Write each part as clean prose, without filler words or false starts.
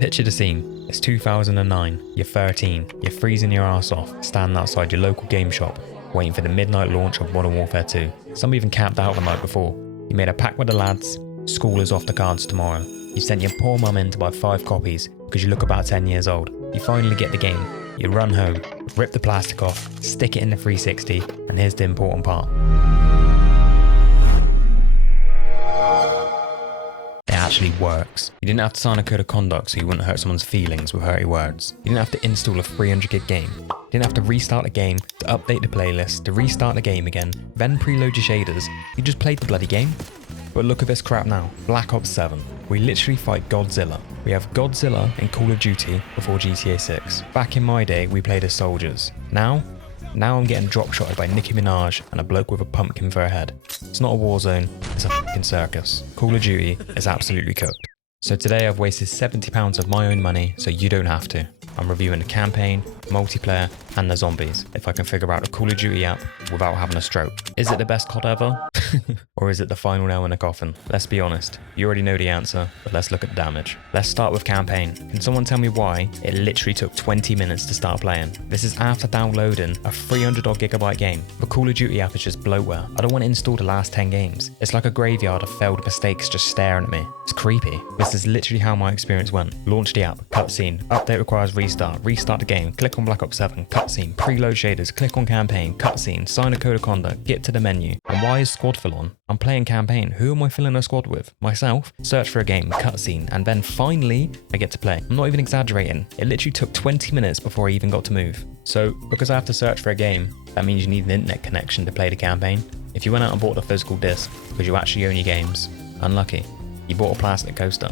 Picture the scene. It's 2009, you're 13, you're freezing your ass off, standing outside your local game shop, waiting for the midnight launch of Modern Warfare 2. Some even camped out the night before. You made a pact with the lads, school is off the cards tomorrow. You sent your poor mum in to buy 5 copies because you look about 10 years old. You finally get the game, you run home, rip the plastic off, stick it in the 360, and here's the important part. It actually works. You didn't have to sign a code of conduct so you wouldn't hurt someone's feelings with hurty words. You didn't have to install a 300 gig game. You didn't have to restart the game, to update the playlist, to restart the game again, then preload your shaders. You just played the bloody game. But look at this crap now. Black Ops 7. We literally fight Godzilla. We have Godzilla in Call of Duty before GTA 6. Back in my day, we played as soldiers. Now I'm getting drop shotted by Nicki Minaj and a bloke with a pumpkin for a head. It's not a Warzone, it's a fucking circus. Call of Duty is absolutely cooked. So today I've wasted £70 of my own money so you don't have to. I'm reviewing the campaign, multiplayer, and the zombies, if I can figure out the Call of Duty app without having a stroke. Is it the best COD ever? Or is it the final nail in the coffin? Let's be honest, you already know the answer, but let's look at the damage. Let's start with campaign. Can someone tell me why it literally took 20 minutes to start playing? This is after downloading a 300 odd gigabyte game. The Call of Duty app is just bloatware. I don't want to install the last 10 games. It's like a graveyard of failed mistakes just staring at me. It's creepy. This is literally how my experience went. Launch the app, cutscene, update requires restart the game, click on Black Ops 7, cutscene, preload shaders, click on campaign, cutscene, sign a code of conduct, get to the menu. And why is squad fill on? I'm playing campaign. Who am I filling a squad with? Myself? Search for a game, cutscene, and then finally I get to play. I'm not even exaggerating. It literally took 20 minutes before I even got to move. So because I have to search for a game, that means you need an internet connection to play the campaign. If you went out and bought a physical disc because you actually own your games, unlucky. You bought a plastic coaster.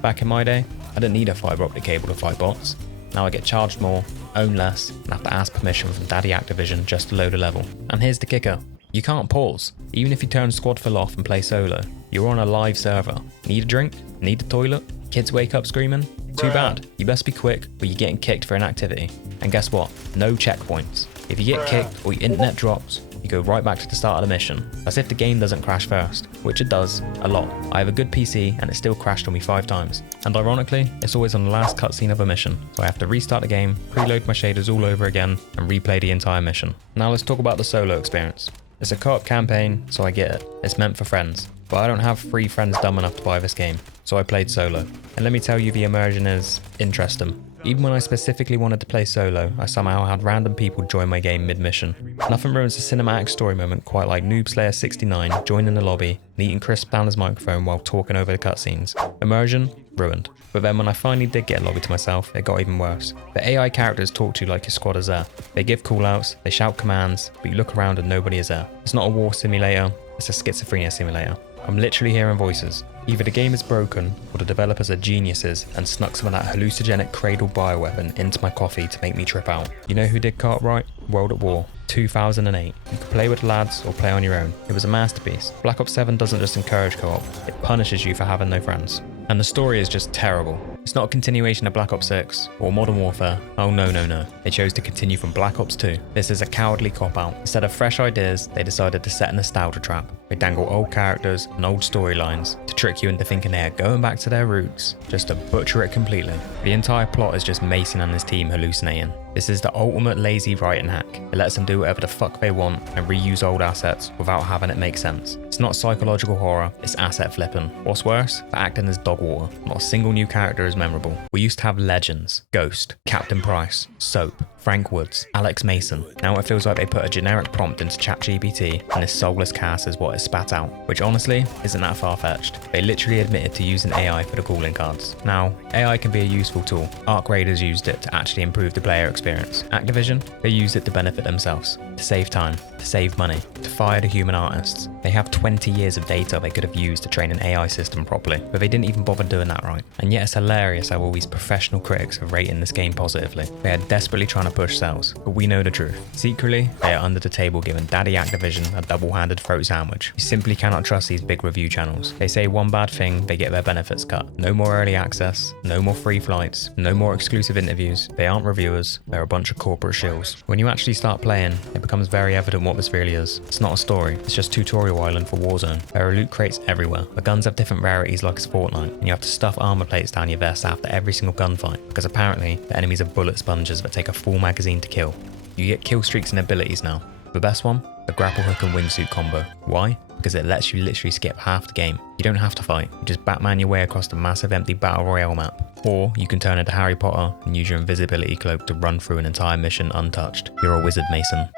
Back in my day, I didn't need a fibre optic cable to fight bots. Now I get charged more, own less, and have to ask permission from Daddy Activision just to load a level. And here's the kicker. You can't pause. Even if you turn squad fill off and play solo, you're on a live server. Need a drink? Need the toilet? Kids wake up screaming? Too bad. You best be quick or you're getting kicked for inactivity. And guess what? No checkpoints. If you get kicked or your internet drops, you go right back to the start of the mission. As if the game doesn't crash first, which it does, a lot. I have a good PC and it still crashed on me 5 times. And ironically, it's always on the last cutscene of a mission, so I have to restart the game, preload my shaders all over again, and replay the entire mission. Now let's talk about the solo experience. It's a co-op campaign, so I get it. It's meant for friends. But I don't have 3 friends dumb enough to buy this game, so I played solo. And let me tell you, the immersion is interesting. Even when I specifically wanted to play solo, I somehow had random people join my game mid-mission. Nothing ruins a cinematic story moment quite like Noobslayer69 joining the lobby and eating crisp down his microphone while talking over the cutscenes. Immersion? Ruined. But then when I finally did get a lobby to myself, it got even worse. The AI characters talk to you like your squad is there. They give callouts, they shout commands, but you look around and nobody is there. It's not a war simulator, it's a schizophrenia simulator. I'm literally hearing voices. Either the game is broken, or the developers are geniuses and snuck some of that hallucinogenic cradle bioweapon into my coffee to make me trip out. You know who did co-op right? World at War. 2008. You could play with lads or play on your own. It was a masterpiece. Black Ops 7 doesn't just encourage co-op, it punishes you for having no friends. And the story is just terrible. It's not a continuation of Black Ops 6 or Modern Warfare. Oh no. They chose to continue from Black Ops 2. This is a cowardly cop-out. Instead of fresh ideas, they decided to set a nostalgia trap. They dangle old characters and old storylines to trick you into thinking they are going back to their roots, just to butcher it completely. The entire plot is just Mason and his team hallucinating. This is the ultimate lazy writing hack. It lets them do whatever the fuck they want and reuse old assets without having it make sense. It's not psychological horror, it's asset flipping. What's worse, the acting is dog water. Not a single new character is memorable. We used to have legends, Ghost, Captain Price, Soap, Frank Woods, Alex Mason. Now it feels like they put a generic prompt into ChatGPT and this soulless cast is what it spat out, which honestly isn't that far-fetched. They literally admitted to using AI for the calling cards. Now, AI can be a useful tool. Arc Raiders used it to actually improve the player experience. Activision, they used it to benefit themselves, to save time, to save money, to fire the human artists. They have 20 years of data they could have used to train an AI system properly, but they didn't even bother doing that right. And yet it's hilarious how all these professional critics are rating this game positively. They are desperately trying to push sales, but we know the truth. Secretly, they are under the table giving Daddy Activision a double-handed throat sandwich. You simply cannot trust these big review channels. They say one bad thing, they get their benefits cut. No more early access, no more free flights, no more exclusive interviews. They aren't reviewers, they're a bunch of corporate shills. When you actually start playing, it becomes very evident what this really is. It's not a story, it's just tutorial island for Warzone. There are loot crates everywhere. The guns have different rarities like it's Fortnite, and you have to stuff armor plates down your vest chest after every single gunfight, because apparently the enemies are bullet sponges that take a full magazine to kill. You get kill streaks and abilities now. The best one? The grapple hook and wingsuit combo. Why? Because it lets you literally skip half the game. You don't have to fight, you just Batman your way across the massive empty battle royale map. Or you can turn into Harry Potter and use your invisibility cloak to run through an entire mission untouched. You're a wizard, Mason.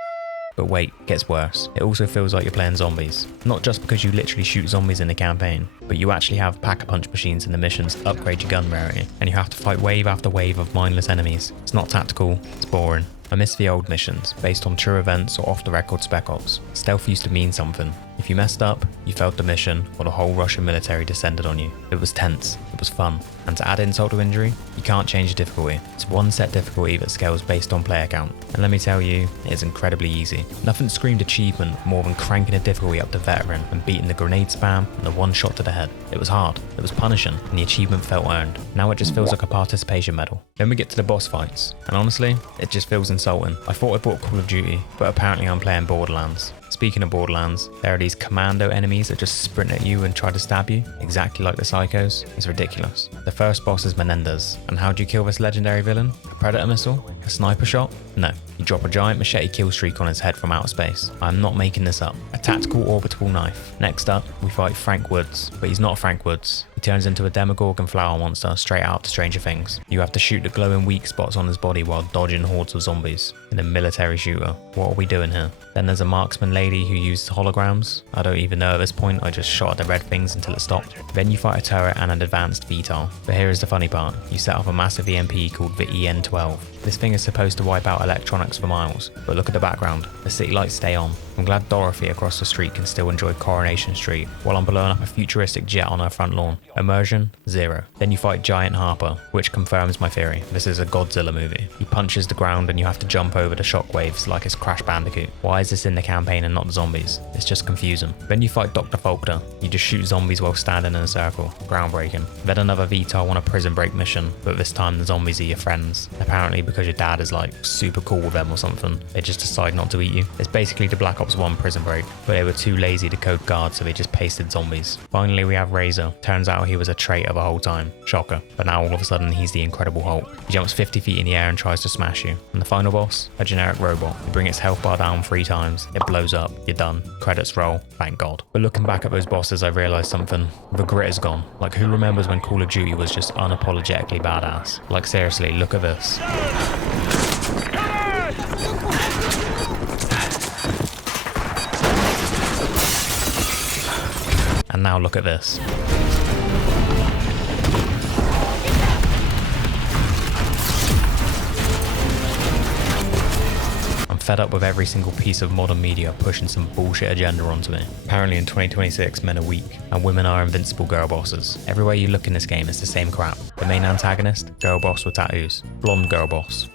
But wait, it gets worse. It also feels like you're playing zombies. Not just because you literally shoot zombies in the campaign, but you actually have pack-a-punch machines in the missions to upgrade your gun rarity, and you have to fight wave after wave of mindless enemies. It's not tactical, it's boring. I miss the old missions, based on true events or off-the-record spec ops. Stealth used to mean something. If you messed up, you failed the mission, or the whole Russian military descended on you. It was tense, it was fun. And to add insult to injury, you can't change the difficulty. It's one set difficulty that scales based on player count. And let me tell you, it is incredibly easy. Nothing screamed achievement more than cranking a difficulty up to veteran and beating the grenade spam and the one shot to the head. It was hard, it was punishing, and the achievement felt earned. Now it just feels like a participation medal. Then we get to the boss fights, and honestly, it just feels insulting. I thought I bought Call of Duty, but apparently I'm playing Borderlands. Speaking of Borderlands, there are these commando enemies that just sprint at you and try to stab you, exactly like the Psychos. It's ridiculous. The first boss is Menendez, and how do you kill this legendary villain? A predator missile? A sniper shot? No, you drop a giant machete kill streak on his head from outer space. I'm not making this up. A tactical orbital knife. Next up, we fight Frank Woods, but he's not Frank Woods. He turns into a Demogorgon flower monster straight out to Stranger Things. You have to shoot the glowing weak spots on his body while dodging hordes of zombies. In a military shooter. What are we doing here? Then there's a marksman lady who uses holograms. I don't even know at this point, I just shot at the red things until it stopped. Then you fight a turret and an advanced VTOL. But here is the funny part, you set off a massive EMP called the EN-12. This thing is supposed to wipe out electronics for miles, but look at the background, the city lights stay on. I'm glad Dorothy across the street can still enjoy Coronation Street while I'm blowing up a futuristic jet on her front lawn. Immersion? 0. Then you fight Giant Harper, which confirms my theory. This is a Godzilla movie. He punches the ground and you have to jump over the shockwaves like it's Crash Bandicoot. Why is this in the campaign and not the zombies? It's just confusing. Then you fight Dr. Faulkner. You just shoot zombies while standing in a circle. Groundbreaking. Then another VTOL on a prison break mission, but this time the zombies are your friends. Apparently because your dad is like super cool with them or something, they just decide not to eat you. It's basically the Black Ops 1 prison break, but they were too lazy to code guards, so they just pasted zombies. Finally we have Razor. Turns out he was a traitor the whole time. Shocker. But now all of a sudden he's the Incredible Hulk. He jumps 50 feet in the air and tries to smash you. And the final boss? A generic robot. You bring its health bar down 3 times, it blows up, you're done. Credits roll, thank God. But looking back at those bosses, I realised something. The grit is gone. Like, who remembers when Call of Duty was just unapologetically badass? Like, seriously, look at this. And now look at this. I'm fed up with every single piece of modern media pushing some bullshit agenda onto me. Apparently in 2026 men are weak, and women are invincible girl bosses. Everywhere you look in this game it's the same crap. The main antagonist, girl boss with tattoos. Blonde girl boss.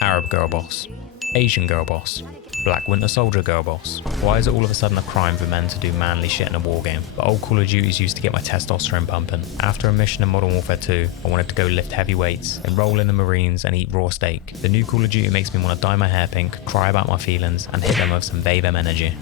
Arab girl boss. Asian girl boss. Black Winter Soldier girl boss. Why is it all of a sudden a crime for men to do manly shit in a war game? But old Call of Duties used to get my testosterone pumping. After a mission in Modern Warfare 2, I wanted to go lift heavy weights, enroll in the Marines and eat raw steak. The new Call of Duty makes me want to dye my hair pink, cry about my feelings and hit them with some Vavem energy.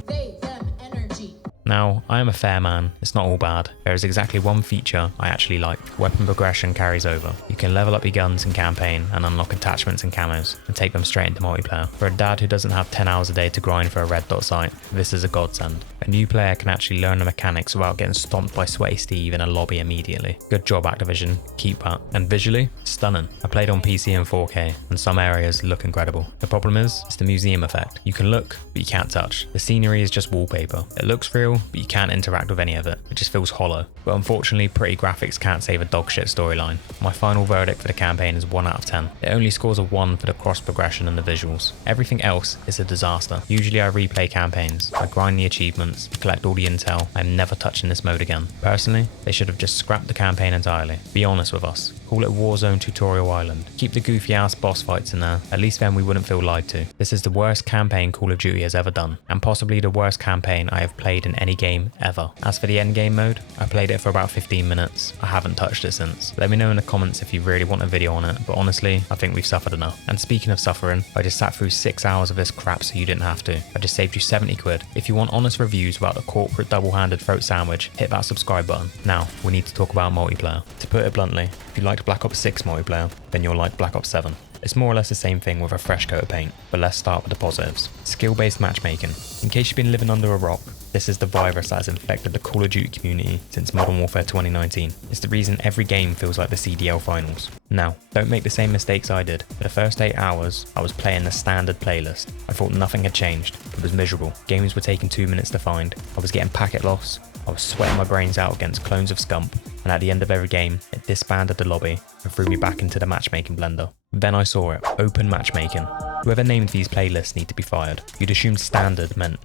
Now, I am a fair man, it's not all bad. There is exactly one feature I actually like. Weapon progression carries over. You can level up your guns in campaign and unlock attachments and camos, and take them straight into multiplayer. For a dad who doesn't have 10 hours a day to grind for a red dot sight, this is a godsend. A new player can actually learn the mechanics without getting stomped by Sweaty Steve in a lobby immediately. Good job Activision, keep that. And visually, stunning. I played on PC in 4K, and some areas look incredible. The problem is, it's the museum effect. You can look, but you can't touch. The scenery is just wallpaper. It looks real, but you can't interact with any of it. It just feels hollow. But unfortunately, pretty graphics can't save a dogshit storyline. My final verdict for the campaign is 1 out of 10. It only scores a 1 for the cross progression and the visuals. Everything else is a disaster. Usually I replay campaigns. I grind the achievements, collect all the intel. I'm never touching this mode again. Personally, they should have just scrapped the campaign entirely. Be honest with us. Call it Warzone Tutorial Island. Keep the goofy ass boss fights in there. At least then we wouldn't feel lied to. This is the worst campaign Call of Duty has ever done, and possibly the worst campaign I have played in any game ever. As for the endgame mode, I played it for about 15 minutes. I haven't touched it since. Let me know in the comments if you really want a video on it, but honestly, I think we've suffered enough. And speaking of suffering, I just sat through 6 hours of this crap so you didn't have to. I just saved you 70 quid. If you want honest reviews about the corporate double-handed throat sandwich, hit that subscribe button. Now, we need to talk about multiplayer. To put it bluntly, if you like liked Black Ops 6 multiplayer, then you'll like Black Ops 7. It's more or less the same thing with a fresh coat of paint, but let's start with the positives. Skill-based matchmaking. In case you've been living under a rock, this is the virus that has infected the Call of Duty community since Modern Warfare 2019. It's the reason every game feels like the CDL finals. Now, don't make the same mistakes I did. For the first 8 hours, I was playing the standard playlist. I thought nothing had changed. It was miserable. Games were taking 2 minutes to find. I was getting packet loss. I was sweating my brains out against clones of Scump. And at the end of every game, it disbanded the lobby and threw me back into the matchmaking blender. Then I saw it, open matchmaking. Whoever named these playlists need to be fired. You'd assume standard meant,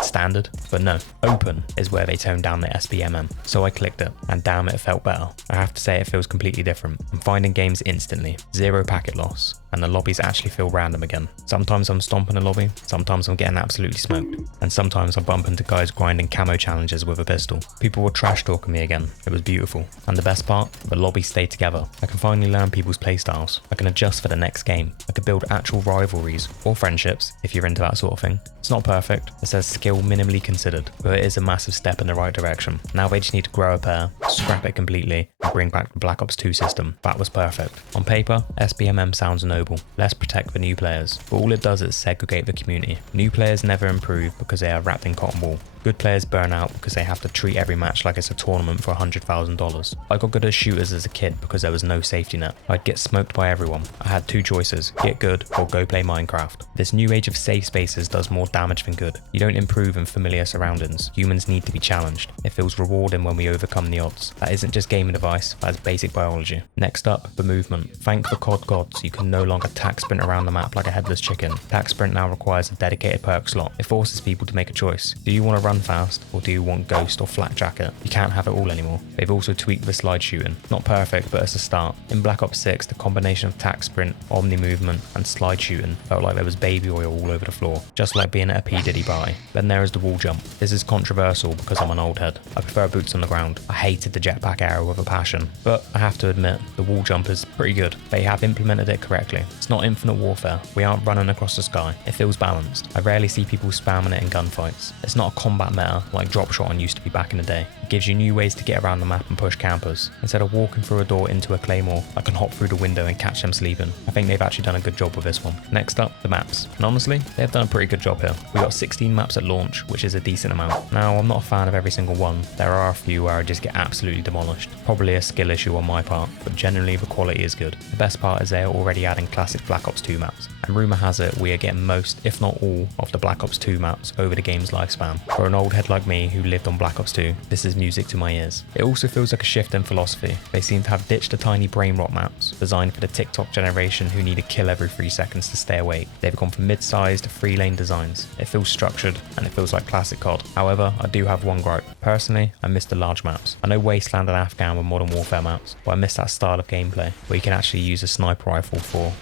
standard, but no, open is where they toned down the SBMM. So I clicked it, and damn it felt better. I have to say it feels completely different. I'm finding games instantly, 0 packet loss, and the lobbies actually feel random again. Sometimes I'm stomping a lobby, sometimes I'm getting absolutely smoked, and sometimes I bump into guys grinding camo challenges with a pistol. People were trash talking me again, it was beautiful. And the best part, the lobbies stay together. I can finally learn people's playstyles. I can adjust for the next game. I can build actual rivalries or friendships if you're into that sort of thing. It's not perfect, it says skill minimally considered, but it is a massive step in the right direction. Now they just need to grow a pair, scrap it completely, and bring back the Black Ops 2 system. That was perfect. On paper, SBMM sounds noble. Let's protect the new players, but all it does is segregate the community. New players never improve because they are wrapped in cotton wool. Good players burn out because they have to treat every match like it's a tournament for $100,000. I got good at shooters as a kid because there was no safety net. I'd get smoked by everyone. I had 2 choices, get good or go play Minecraft. This new age of safe spaces does more damage than good. You don't improve in familiar surroundings. Humans need to be challenged. It feels rewarding when we overcome the odds. That isn't just game advice, that is basic biology. Next up, the movement. Thank the COD gods, you can no longer tack sprint around the map like a headless chicken. Tack sprint now requires a dedicated perk slot. It forces people to make a choice. Do you want to run fast, or do you want ghost or flak jacket? You can't have it all anymore. They've also tweaked the slide shooting. Not perfect, but it's a start. In Black Ops 6, the combination of tack sprint, omni movement, and slide shooting felt like there was baby oil all over the floor, just like being at a P. Diddy party. Then there is the wall jump. This is controversial because I'm an old head. I prefer boots on the ground. I hated the jetpack era with a passion, but I have to admit, the wall jump is pretty good. They have implemented it correctly. It's not infinite warfare. We aren't running across the sky. It feels balanced. I rarely see people spamming it in gunfights. It's not a combat meta like drop shotting used to be back in the day. It gives you new ways to get around the map and push campers. Instead of walking through a door into a claymore, I can hop through the window and catch them sleeping. I think they've actually done a good job with this one. Next up, the maps. And honestly, they've done a pretty good job here. We got 16 maps at launch, which is a decent amount. Now, I'm not a fan of every single one. There are a few where I just get absolutely demolished. Probably a skill issue on my part, but generally the quality is good. The best part is they are already adding classic Black Ops 2 maps. And rumour has it we are getting most, if not all, of the Black Ops 2 maps over the game's lifespan. For an old head like me who lived on Black Ops 2, this is music to my ears. It also feels like a shift in philosophy. They seem to have ditched the tiny brain rot maps, designed for the TikTok generation who need a kill every 3 seconds to stay awake. They've gone from mid-sized to 3-lane designs. It feels structured, and it feels like classic COD. However, I do have one gripe. Personally, I miss the large maps. I know Wasteland and Afghan were Modern Warfare maps, but I miss that style of gameplay, where you can actually use a sniper rifle for,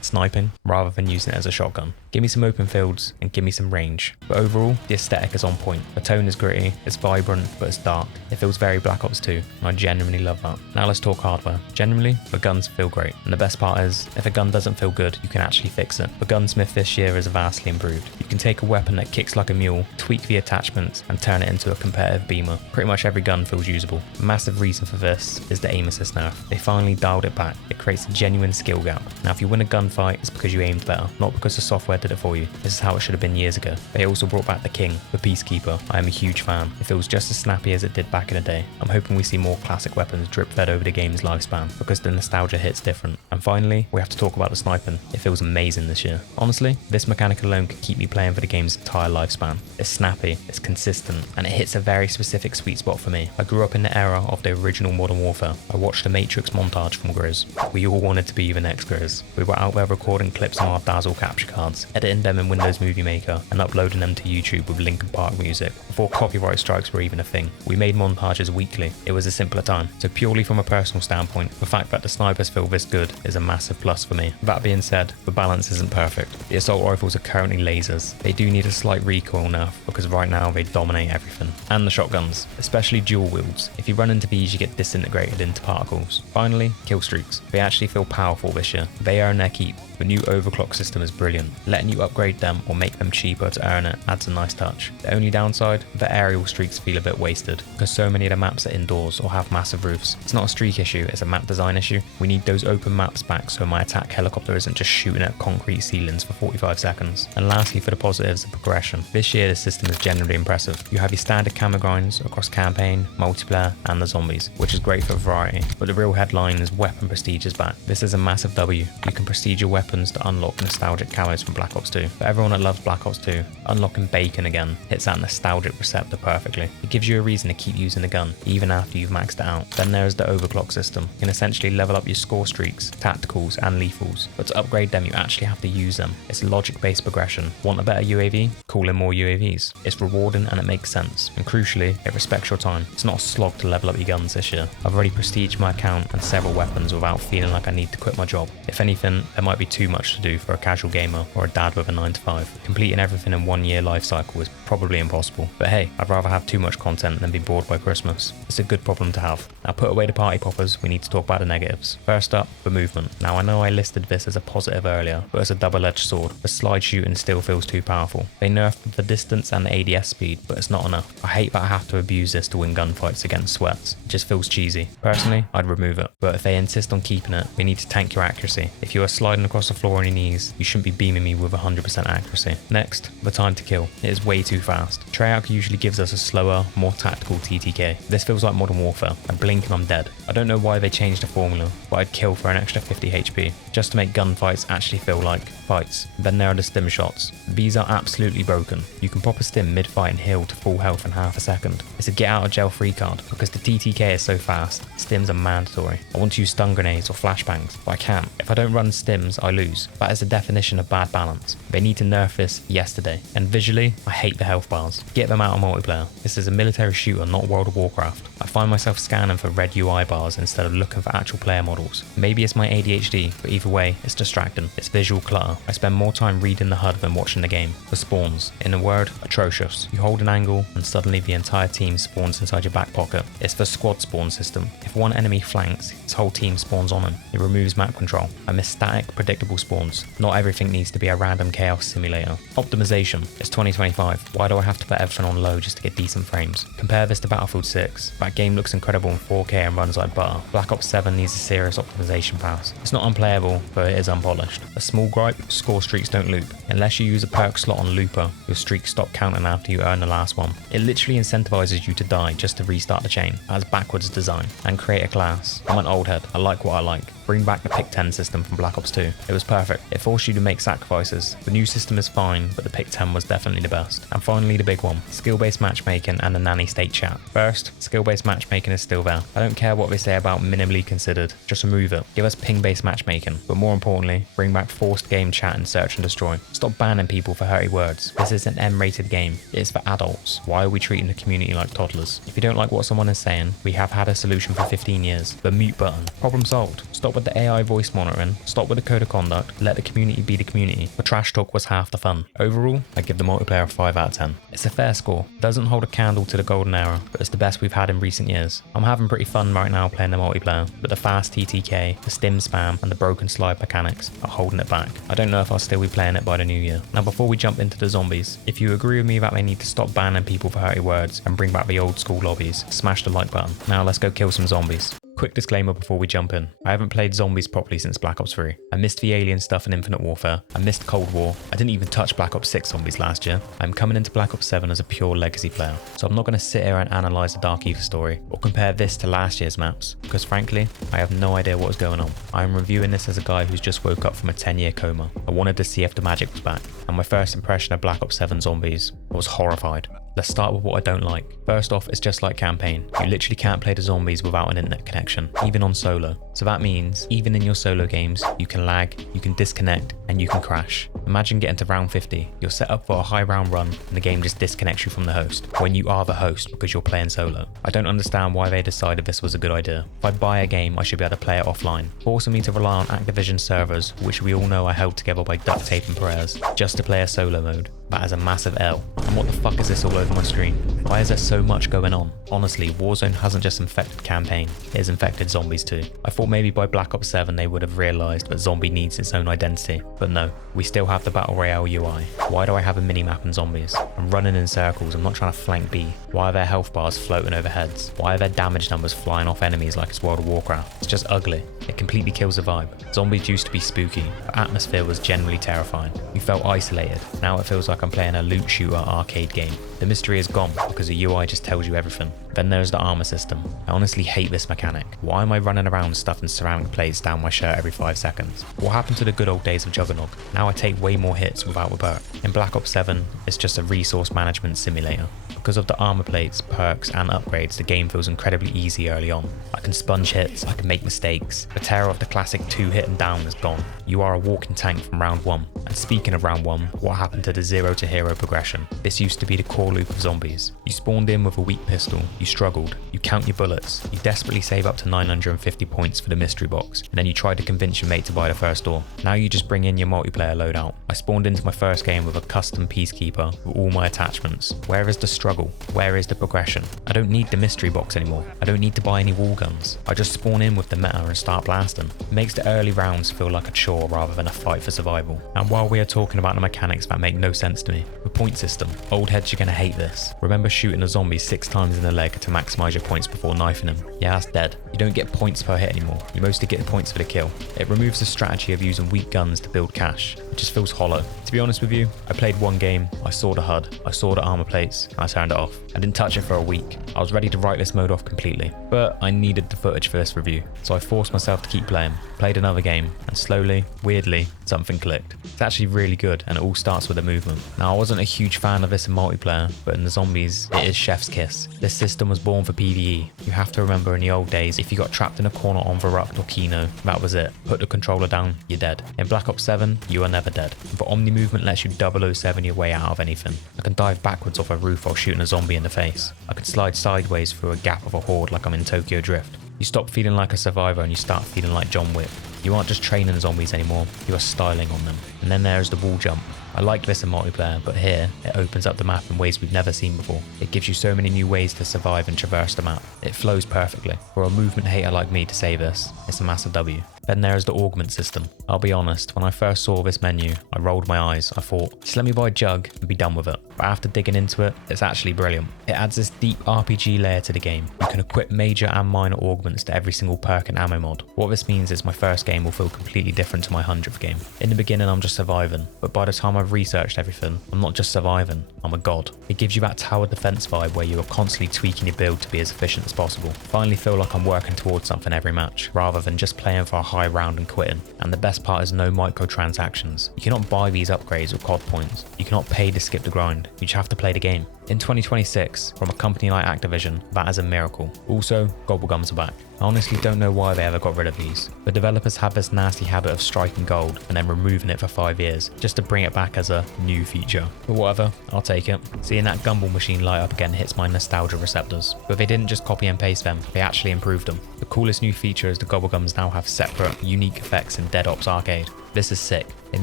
sniping, rather than using it as a shotgun. Give me some open fields and give me some range. But overall, the aesthetic is on point. The tone is gritty, it's vibrant, but it's dark. It feels very Black Ops 2, and I genuinely love that. Now let's talk hardware. Generally, the guns feel great, and the best part is, if a gun doesn't feel good, you can actually fix it. The gunsmith this year is vastly improved. You can take a weapon that kicks like a mule, tweak the attachments, and turn it into a competitive beamer. Pretty much every gun feels usable. A massive reason for this is the aim assist nerf. They finally dialed it back. It creates a genuine skill gap. Now if you win a gunfight, it's because you aimed better, not because the software did it for you. This is how it should have been years ago. They also brought back the King, the Peacekeeper. I am a huge fan. It feels just as snappy as it did back in the day. I'm hoping we see more classic weapons drip fed over the game's lifespan, because the nostalgia hits different. And finally, we have to talk about the sniping. It feels amazing this year. Honestly, this mechanic alone could keep me playing for the game's entire lifespan. It's snappy, it's consistent, and it hits a very specific sweet spot for me. I grew up in the era of the original Modern Warfare. I watched the Matrix montage from Grizz. We all wanted to be the next Grizz. We were out there recording clips on our Dazzle capture cards, editing them in Windows Movie Maker, and uploading them to YouTube with Linkin Park music, before copyright strikes were even a thing. We made montages weekly. It was a simpler time. So purely from a personal standpoint, the fact that the snipers feel this good is a massive plus for me. That being said, the balance isn't perfect. The assault rifles are currently lasers. They do need a slight recoil nerf, because right now they dominate everything. And the shotguns, especially dual wields. If you run into these, you get disintegrated into particles. Finally, kill streaks. They actually feel powerful this year. They earn their keep. The new overclock system is brilliant. letting you upgrade them or make them cheaper to earn it adds a nice touch. The only downside, the aerial streaks feel a bit wasted, because so many of the maps are indoors or have massive roofs. It's not a streak issue, it's a map design issue. We need those open maps back so my attack helicopter isn't just shooting at concrete ceilings for 45 seconds. And lastly, for the positives, the progression. This year the system is generally impressive. You have your standard camera grinds across campaign, multiplayer and the zombies, which is great for variety. But the real headline is weapon prestige is back. This is a massive W. You can prestige your weapons to unlock nostalgic camos from Black Ops 2. For everyone that loves Black Ops 2, unlocking Bacon again hits that nostalgic receptor perfectly. It gives you a reason to keep using the gun, even after you've maxed it out. Then there is the overclock system. You can essentially level up your score streaks, tacticals and lethals, but to upgrade them you actually have to use them. It's a logic-based progression. Want a better UAV? Call in more UAVs. It's rewarding and it makes sense. And crucially, it respects your time. It's not a slog to level up your guns this year. I've already prestiged my account and several weapons without feeling like I need to quit my job. If anything, there might be too much to do for a casual gamer or a dad with a 9 to 5. Completing everything in 1 year life cycle is probably impossible. But hey, I'd rather have too much content than be bored by Christmas. It's a good problem to have. Now put away the party poppers, we need to talk about the negatives. First up, the movement. Now I know I listed this as a positive earlier, but it's a double-edged sword. The slide shooting still feels too powerful. They nerfed the distance and the ADS speed, but it's not enough. I hate that I have to abuse this to win gunfights against sweats. It just feels cheesy. Personally, I'd remove it. But if they insist on keeping it, we need to tank your accuracy. If you are sliding across the floor on your knees, you shouldn't be beaming me with 100% accuracy. Next, the time to kill. It is way too fast. Treyarch usually gives us a slower, more tactical TTK. This feels like Modern Warfare. I blink and I'm dead. I don't know why they changed the formula, but I'd kill for an extra 50 HP, just to make gunfights actually feel like fights. Then there are the stim shots. These are absolutely broken. You can pop a stim mid-fight and heal to full health in half a second. It's a get out of jail free card. Because the TTK is so fast, stims are mandatory. I want to use stun grenades or flashbangs, but I can't. If I don't run stims, I lose. That is the definition of bad balance. They need to nerf this yesterday. And visually, I hate the health bars. Get them out of multiplayer. This is a military shooter, not World of Warcraft. I find myself scanning for red UI bars instead of looking for actual player models. Maybe it's my ADHD, but either way, it's distracting. It's visual clutter. I spend more time reading the HUD than watching the game. The spawns. In a word, atrocious. You hold an angle and suddenly the entire team spawns inside your back pocket. It's the squad spawn system. If one enemy flanks, his whole team spawns on him. It removes map control. I miss static, predictable spawns. Not everything needs to be a random chaos simulator. Optimization. It's 2025. Why do I have to put everything on low just to get decent frames? Compare this to Battlefield 6. That game looks incredible in 4K and runs like butter. Black Ops 7 needs a serious optimization pass. It's not unplayable, but it is unpolished. A small gripe, score streaks don't loop. Unless you use a perk slot on Looper, your streaks stop counting after you earn the last one. It literally incentivizes you to die just to restart the chain. That is backwards design. And create a class. I'm an old head. I like what I like. Bring back the pick 10 system from Black Ops 2. It was perfect. It forced you to make sacrifices. The new system is fine, but the pick 10 was definitely the best. And finally the big one, skill-based matchmaking and the nanny state chat. First, skill-based matchmaking is still there. I don't care what they say about minimally considered, just remove it. Give us ping-based matchmaking, but more importantly, bring back forced game chat and search and destroy. Stop banning people for hurty words. This is an M-rated game. It is for adults. Why are we treating the community like toddlers? If you don't like what someone is saying, we have had a solution for 15 years. The mute button. Problem solved. Stop with the AI voice monitoring, stop with the code of conduct, let the community be the community. The trash talk was half the fun. Overall, I give the multiplayer a 5 out of 10. It's a fair score. Doesn't hold a candle to the golden era, but it's the best we've had in recent years. I'm having pretty fun right now playing the multiplayer, but the fast TTK, the stim spam, and the broken slide mechanics are holding it back. I don't know if I'll still be playing it by the new year. Now before we jump into the zombies, if you agree with me that they need to stop banning people for hurty words and bring back the old school lobbies, smash the like button. Now let's go kill some zombies. Quick disclaimer before we jump in. I haven't played zombies properly since Black Ops 3. I missed the alien stuff in Infinite Warfare. I missed Cold War. I didn't even touch Black Ops 6 zombies last year. I'm coming into Black Ops 7 as a pure legacy player. So I'm not going to sit here and analyse the Dark Ether story or compare this to last year's maps, because frankly, I have no idea what is going on. I am reviewing this as a guy who's just woke up from a 10-year coma. I wanted to see if the magic was back. And my first impression of Black Ops 7 zombies, I was horrified. Let's start with what I don't like. First off, it's just like campaign. You literally can't play the zombies without an internet connection, even on solo. So that means, even in your solo games, you can lag, you can disconnect, and you can crash. Imagine getting to round 50, you're set up for a high round run, and the game just disconnects you from the host, when you are the host because you're playing solo. I don't understand why they decided this was a good idea. If I buy a game, I should be able to play it offline. Forcing me to rely on Activision servers, which we all know are held together by duct tape and prayers, just to play a solo mode. That is a massive L. And what the fuck is this all over my screen? Why is there so much going on? Honestly, Warzone hasn't just infected campaign, it has infected zombies too. I thought maybe by Black Ops 7 they would have realised that zombie needs its own identity, but no, we still have the Battle Royale UI. Why do I have a minimap and zombies? I'm running in circles, I'm not trying to flank B. Why are there health bars floating over heads? Why are there damage numbers flying off enemies like it's World of Warcraft? It's just ugly. It completely kills the vibe. Zombies used to be spooky, the atmosphere was generally terrifying. You felt isolated. Now it feels like I'm playing a loot shooter arcade game. The mystery is gone because the UI just tells you everything. Then there's the armor system. I honestly hate this mechanic. Why am I running around stuffing ceramic plates down my shirt every 5 seconds? What happened to the good old days of Juggernog? Now I take way more hits without a perk. In Black Ops 7, it's just a resource management simulator. Because of the armor plates, perks and upgrades, the game feels incredibly easy early on. I can sponge hits, I can make mistakes. The terror of the classic 2-hit and down is gone. You are a walking tank from round 1. And speaking of round 1, what happened to the 0 to hero progression? This used to be the core loop of zombies. You spawned in with a weak pistol, you struggled, you count your bullets, you desperately save up to 950 points for the mystery box, and then you try to convince your mate to buy the first door. Now you just bring in your multiplayer loadout. I spawned into my first game with a custom peacekeeper with all my attachments. Where is the struggle? Where is the progression? I don't need the mystery box anymore. I don't need to buy any wall guns. I just spawn in with the meta and start blasting. It makes the early rounds feel like a chore rather than a fight for survival. And while we are talking about the mechanics that make no sense to me, the point system. Old heads are gonna hate this. Remember shooting a zombie 6 times in the leg to maximize your points before knifing him? Yeah, that's dead. You don't get points per hit anymore. You mostly get points for the kill. It removes the strategy of using weak guns to build cash. It just feels hollow. To be honest with you, I played one game, I saw the HUD, I saw the armor plates, and I turned it off. I didn't touch it for a week. I was ready to write this mode off completely, but I needed the footage for this review, so I forced myself to keep playing. Played another game, and slowly, weirdly, something clicked. It's actually really good, and it all starts with a movement. Now, I wasn't a huge fan of this in multiplayer, but in the zombies, it is chef's kiss. This system was born for PvE. You have to remember in the old days, if you got trapped in a corner on Verruct or Kino, that was it. Put the controller down, you're dead. In Black Ops 7, you are never dead. But Omni movement lets you 007 your way out of anything. I can dive backwards off a roof while shooting a zombie in the face. I can slide sideways through a gap of a horde like I'm in Tokyo Drift. You stop feeling like a survivor and you start feeling like John Wick. You aren't just training zombies anymore, you are styling on them. And then there's the wall jump. I liked this in multiplayer, but here, it opens up the map in ways we've never seen before. It gives you so many new ways to survive and traverse the map. It flows perfectly. For a movement hater like me to say this, it's a massive W. Then there is the Augment system. I'll be honest, when I first saw this menu, I rolled my eyes. I thought, just let me buy a jug and be done with it. But after digging into it, it's actually brilliant. It adds this deep RPG layer to the game. You can equip major and minor augments to every single perk and ammo mod. What this means is my first game will feel completely different to my 100th game. In the beginning, I'm just surviving, but by the time I've researched everything, I'm not just surviving, I'm a god. It gives you that tower defense vibe where you are constantly tweaking your build to be as efficient as possible. Finally feel like I'm working towards something every match, rather than just playing for a high round and quitting. And the best part is no microtransactions. You cannot buy these upgrades with COD points. You cannot pay to skip the grind. You just have to play the game. In 2026, from a company like Activision, that is a miracle. Also, Gobblegums are back. I honestly don't know why they ever got rid of these. The developers have this nasty habit of striking gold and then removing it for 5 years, just to bring it back as a new feature. But whatever, I'll take it. Seeing that Gumball machine light up again hits my nostalgia receptors. But they didn't just copy and paste them, they actually improved them. The coolest new feature is the Gobblegums now have separate, unique effects in Dead Ops Arcade. This is sick. It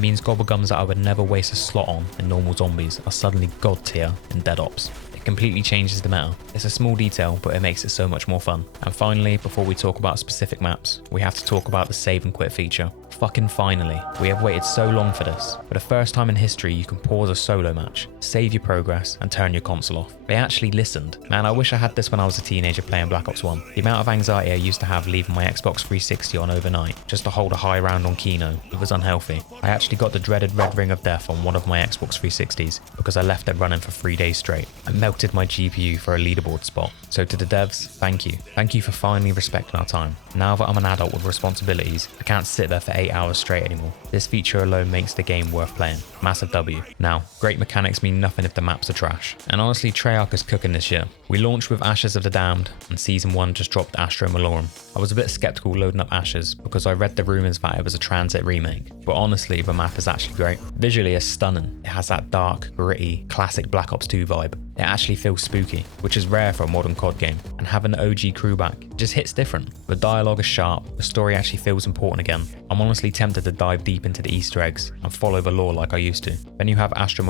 means Gobblegums that I would never waste a slot on in normal zombies are suddenly god tier in Dead Ops. It completely changes the meta. It's a small detail, but it makes it so much more fun. And finally, before we talk about specific maps, we have to talk about the save and quit feature. Fucking finally. We have waited so long for this. For the first time in history, you can pause a solo match, save your progress, and turn your console off. They actually listened. Man, I wish I had this when I was a teenager playing Black Ops 1. The amount of anxiety I used to have leaving my Xbox 360 on overnight, just to hold a high round on Kino, it was unhealthy. I actually got the dreaded red ring of death on one of my Xbox 360s because I left it running for 3 days straight. I melted my GPU for a leaderboard spot. So to the devs, thank you. Thank you for finally respecting our time. Now that I'm an adult with responsibilities, I can't sit there for 8 hours straight anymore. This feature alone makes the game worth playing. Massive W. Now, great mechanics mean nothing if the maps are trash. And honestly, Treyarch is cooking this year. We launched with Ashes of the Damned, and Season 1 just dropped Astra Malorum. I was a bit skeptical loading up Ashes because I read the rumours that it was a transit remake, but honestly, the map is actually great. Visually, it's stunning. It has that dark, gritty, classic Black Ops 2 vibe. It actually feels spooky, which is rare for a modern COD game, and having the OG crew back just hits different. The dialogue is sharp, the story actually feels important again. I'm honestly tempted to dive deep into the Easter eggs and follow the lore like I used to. Then you have Astra.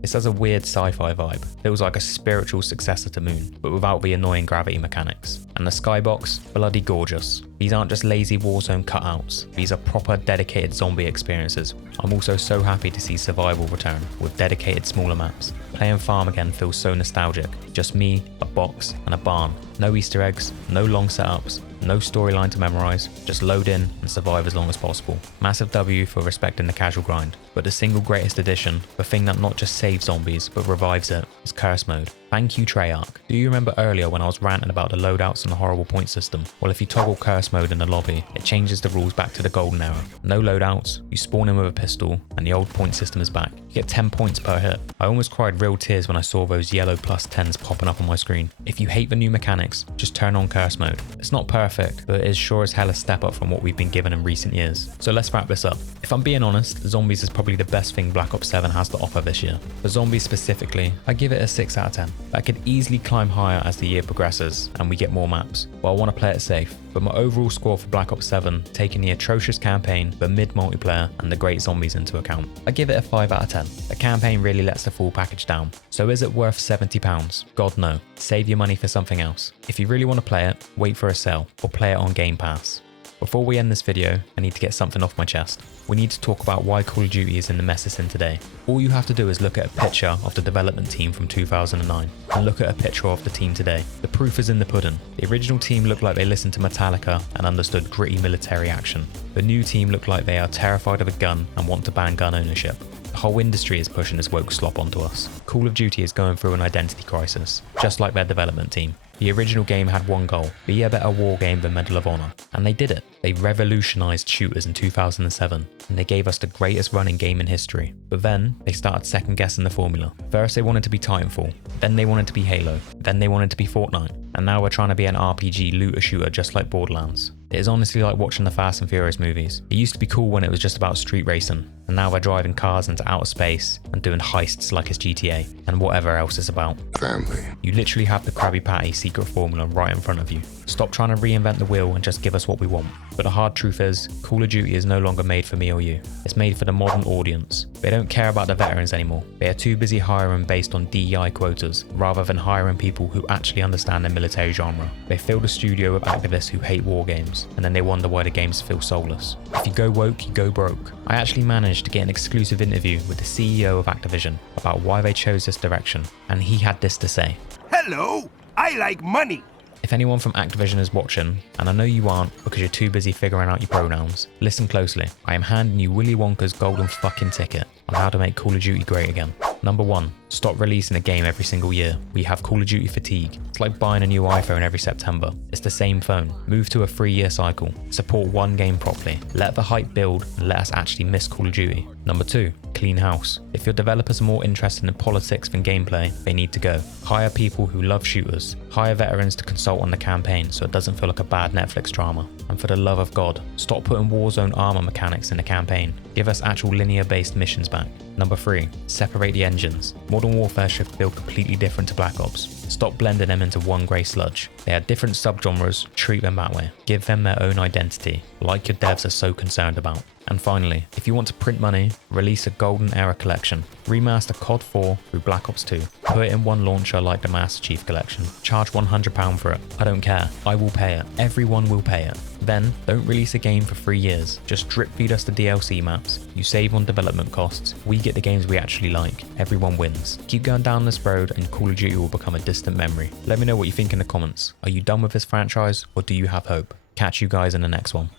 This has a weird sci-fi vibe, feels like a spiritual successor to Moon, but without the annoying gravity mechanics. And the skybox, bloody gorgeous. These aren't just lazy Warzone cutouts, these are proper dedicated zombie experiences. I'm also so happy to see survival return with dedicated smaller maps. Playing Farm again feels so nostalgic. Just me, a box, and a barn. No Easter eggs, no long setups, no storyline to memorize, just load in and survive as long as possible. Massive W for respecting the casual grind. But the single greatest addition, the thing that not just saves zombies but revives it, is Curse Mode. Thank you, Treyarch. Do you remember earlier when I was ranting about the loadouts and the horrible point system? Well, if you toggle Curse Mode in the lobby, it changes the rules back to the golden era. No loadouts, you spawn in with a pistol, and the old point system is back. You get 10 points per hit. I almost cried real tears when I saw those yellow +10s popping up on my screen. If you hate the new mechanics, just turn on Curse Mode. It's not perfect, but it is sure as hell a step up from what we've been given in recent years. So let's wrap this up. If I'm being honest, Zombies is probably the best thing Black Ops 7 has to offer this year. For Zombies specifically, I give it a 6 out of 10. That could easily climb higher as the year progresses and we get more maps, but I want to play it safe. But my overall score for Black Ops 7, taking the atrocious campaign, the mid multiplayer, and the great zombies into account, I give it a 5 out of 10. The campaign really lets the full package down. So is it worth £70? God no. Save your money for something else. If you really want to play it, wait for a sale, or play it on Game Pass. Before we end this video, I need to get something off my chest. We need to talk about why Call of Duty is in the mess it's in today. All you have to do is look at a picture of the development team from 2009 and look at a picture of the team today. The proof is in the pudding. The original team looked like they listened to Metallica and understood gritty military action. The new team look like they are terrified of a gun and want to ban gun ownership. The whole industry is pushing this woke slop onto us. Call of Duty is going through an identity crisis, just like their development team. The original game had one goal, be a better war game than Medal of Honor, and they did it. They revolutionized shooters in 2007, and they gave us the greatest running game in history. But then, they started second guessing the formula. First they wanted to be Titanfall, then they wanted to be Halo, then they wanted to be Fortnite, and now we're trying to be an RPG looter shooter just like Borderlands. It is honestly like watching the Fast and Furious movies. It used to be cool when it was just about street racing, and now we're driving cars into outer space and doing heists like it's GTA, and whatever else it's about. Family. You literally have the Krabby Patty secret formula right in front of you. Stop trying to reinvent the wheel and just give us what we want. But the hard truth is, Call of Duty is no longer made for me or you. It's made for the modern audience. They don't care about the veterans anymore. They are too busy hiring based on DEI quotas, rather than hiring people who actually understand the military genre. They fill the studio with activists who hate war games, and then they wonder why the games feel soulless. If you go woke, you go broke. I actually managed to get an exclusive interview with the CEO of Activision about why they chose this direction, and he had this to say. Hello, I like money. If anyone from Activision is watching, and I know you aren't because you're too busy figuring out your pronouns, listen closely. I am handing you Willy Wonka's golden fucking ticket on how to make Call of Duty great again. Number 1, stop releasing a game every single year. We have Call of Duty fatigue. It's like buying a new iPhone every September. It's the same phone. Move to a 3-year cycle. Support one game properly. Let the hype build and let us actually miss Call of Duty. Number 2, clean house. If your developers are more interested in politics than gameplay, they need to go. Hire people who love shooters. Hire veterans to consult on the campaign so it doesn't feel like a bad Netflix drama. And for the love of God, stop putting Warzone armor mechanics in the campaign. Give us actual linear-based missions back. Number 3, separate the engines. Modern Warfare should feel completely different to Black Ops. Stop blending them into one grey sludge. They are different subgenres, treat them that way. Give them their own identity, like your devs are so concerned about. And finally, if you want to print money, release a Golden Era collection. Remaster COD 4 through Black Ops 2. Put it in one launcher like the Master Chief collection. Charge £100 for it. I don't care. I will pay it. Everyone will pay it. Then, don't release a game for 3 years. Just drip feed us the DLC maps. You save on development costs. We get the games we actually like. Everyone wins. Keep going down this road and Call of Duty will become a distant memory. Let me know what you think in the comments. Are you done with this franchise or do you have hope? Catch you guys in the next one.